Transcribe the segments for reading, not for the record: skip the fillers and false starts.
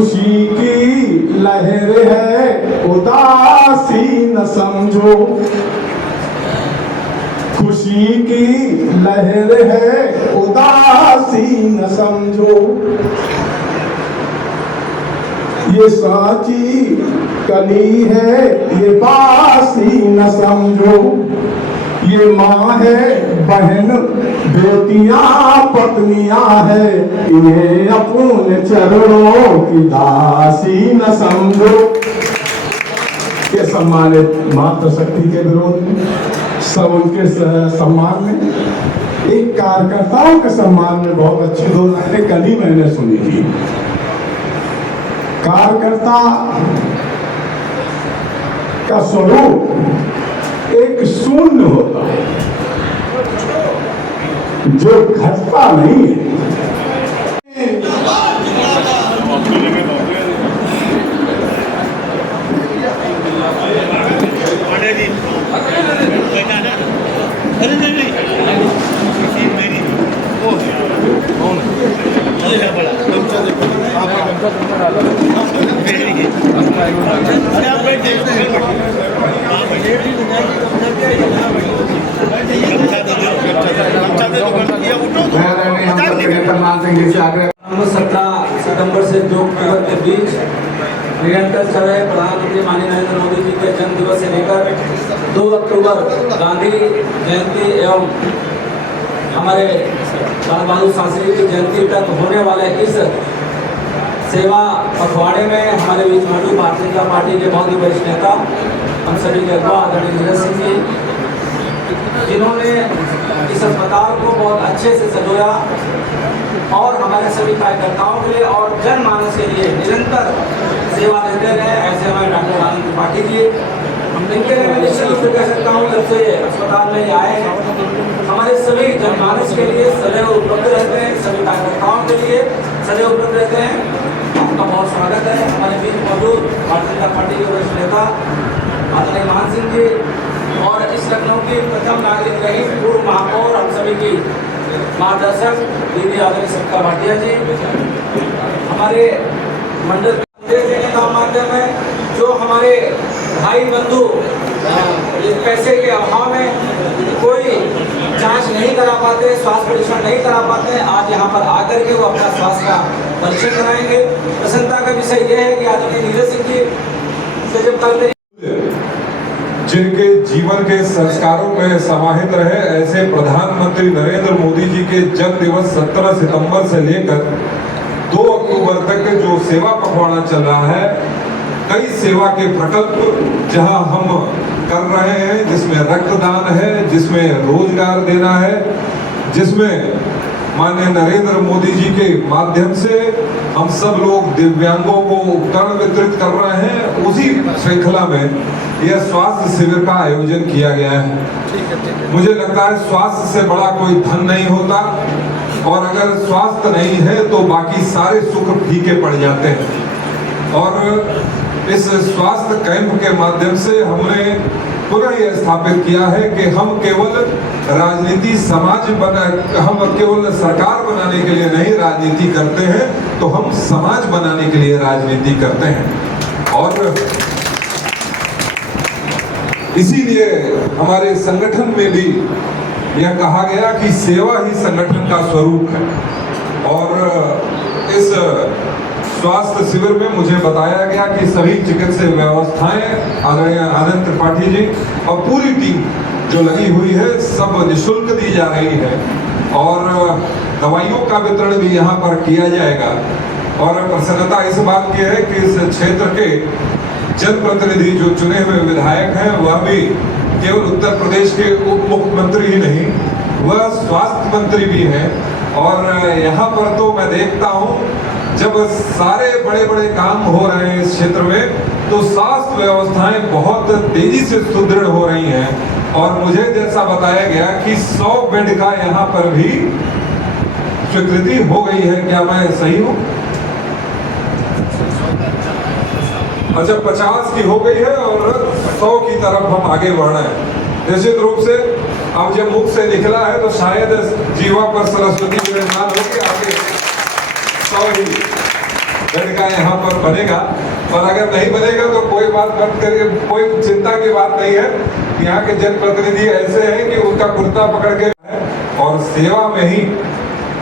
खुशी की लहर है उदासी न समझो, खुशी की लहर है उदासी न समझो, ये सांची कली है ये बासी न समझो, ये माँ है बहन बेटियां पत्नियां है, इन्हें अपने चरणों की दासी न समझो। ये सम्मानित मातृशक्ति के विरोध में, सब उनके सम्मान में, एक कार्यकर्ताओं के सम्मान में बहुत अच्छी दो लाइनें कल ही मैंने सुनी थी। कार्यकर्ता का स्वरूप एक शून्य होता है जो घटता नहीं है। हम 17 सितंबर से 2 अक्टूबर के बीच निरंतर चल रहे प्रधानमंत्री माननीय नरेंद्र मोदी जी के जन्म दिवस से लेकर 2 अक्टूबर गांधी जयंती एवं हमारे लाल बहादुर शास्त्री की जयंती तक होने वाले इस सेवा पखवाड़े में हमारे बीच मौजूद भारतीय जनता पार्टी के बहुत ही वरिष्ठ नेता हम सभी के अगवा आदरणीय नीरज सिंह जी, जिन्होंने इस अस्पताल को बहुत अच्छे से सजोया और हमारे सभी कार्यकर्ताओं के लिए और जनमानस के लिए निरंतर सेवा देते रहे। ऐसे हमारे डॉक्टर आनंद त्रिपाठी जी, इनके लिए मैं निश्चित रूप से कह सकता हूँ जब से अस्पताल में आए हैं हमारे सभी जनमानस के लिए सदैव उपलब्ध रहते हैं, सभी कार्यकर्ताओं के लिए सदैव उपलब्ध रहते हैं। आपका बहुत स्वागत है। हमारे बीच मौजूद भारतीय जनता पार्टी के वरिष्ठ नेता आदरणीय मान सिंह जी और इस लखनऊ की प्रथम नागरिक रही पूर्व महापौर हम सभी की मार्गदर्शक दीदी आदरणीय सविता भाटिया जी, हमारे मंडल का माध्यम है जो हमारे भाई बंधु पैसे के अभाव में कोई जांच नहीं करा पाते, स्वास्थ्य परीक्षण नहीं करा पाते, आज यहाँ पर आकर के वो अपना स्वास्थ्य का परीक्षण कराएंगे। प्रसन्नता का विषय यह है कि आदरणीय नीरज सिंह जी से जब कल जिनके जीवन के संस्कारों में समाहित रहे, ऐसे प्रधानमंत्री नरेंद्र मोदी जी के जन्म दिवस 17 सितंबर से लेकर 2 अक्टूबर तक जो सेवा पखवाड़ा चल रहा है, कई सेवा के प्रकल्प जहां हम कर रहे हैं, जिसमें रक्तदान है, जिसमें रोजगार देना है, जिसमें माननीय नरेंद्र मोदी जी के माध्यम से हम सब लोग दिव्यांगों को उपकरण वितरित कर रहे हैं, उसी श्रृंखला में यह स्वास्थ्य शिविर का आयोजन किया गया है। मुझे लगता है स्वास्थ्य से बड़ा कोई धन नहीं होता और अगर स्वास्थ्य नहीं है तो बाकी सारे सुख फीके पड़ जाते हैं। और इस स्वास्थ्य कैंप के माध्यम से हमने पुनः यह स्थापित किया है कि हम केवल राजनीति हम केवल सरकार बनाने के लिए नहीं राजनीति करते हैं, तो हम समाज बनाने के लिए राजनीति करते हैं। और इसीलिए हमारे संगठन में भी यह कहा गया कि सेवा ही संगठन का स्वरूप है। और इस स्वास्थ्य शिविर में मुझे बताया गया कि सभी चिकित्सा व्यवस्थाएं आदरणीय आनंद त्रिपाठी जी और पूरी टीम जो लगी हुई है सब निःशुल्क दी जा रही है और दवाइयों का वितरण भी यहाँ पर किया जाएगा। और प्रसन्नता इस बात की है कि इस क्षेत्र के जनप्रतिनिधि जो चुने हुए विधायक हैं वह भी केवल उत्तर प्रदेश के उप मुख्यमंत्री ही नहीं, वह स्वास्थ्य मंत्री भी हैं। और यहाँ पर तो मैं देखता हूँ जब सारे बड़े बड़े काम हो रहे हैं इस क्षेत्र में, तो स्वास्थ्य व्यवस्थाएं बहुत तेजी से सुदृढ़ हो रही हैं। और मुझे जैसा बताया गया कि 100 बेड का यहाँ पर भी स्वीकृति हो गई है। क्या मैं सही हूँ? अच्छा, 50 की हो गई है और 100 की तरफ हम आगे बढ़ रहे हैं। निश्चित रूप से अब जब मुख से निकला है तो शायद जीवा पर सरस्वती विराजमान होगी, आगे 100 ही बेड का यहाँ पर बनेगा, पर अगर नहीं बनेगा तो कोई बात मत करिए, कोई चिंता की बात नहीं है। यहाँ के जनप्रतिनिधि ऐसे हैं कि उनका कुर्ता पकड़ के और सेवा में ही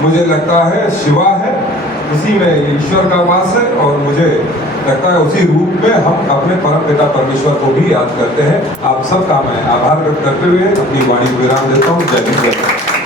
मुझे लगता है शिवा है, उसी में ईश्वर का वास है, और मुझे लगता है उसी रूप में हम अपने परम पिता परमेश्वर को भी याद करते हैं। आप सबका मैं आभार व्यक्त करते हुए अपनी वाणी को विराम देता हूँ। जय हिंद, जय भारत।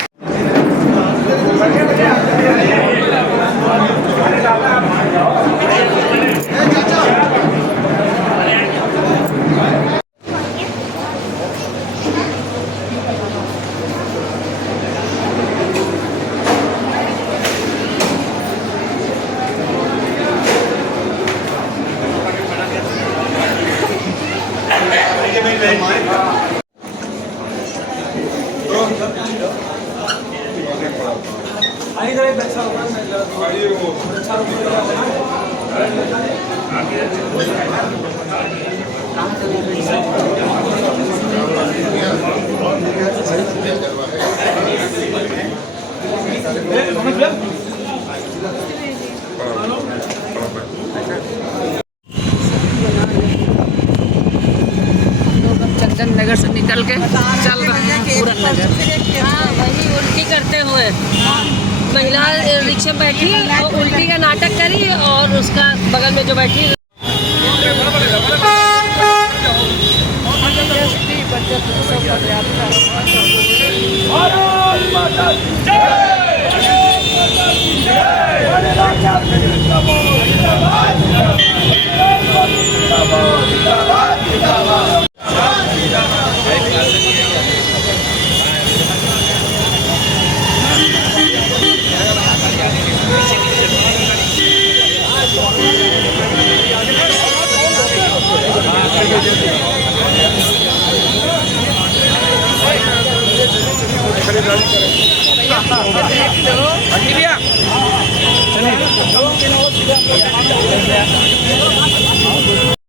चंदन नगर से निकल के चल रहे हैं पूरन नगर। हाँ वही उल्टी करते हुए महिला रिक्शा बैठी और उल्टी का नाटक करी और उसका बगल में जो बैठी भैया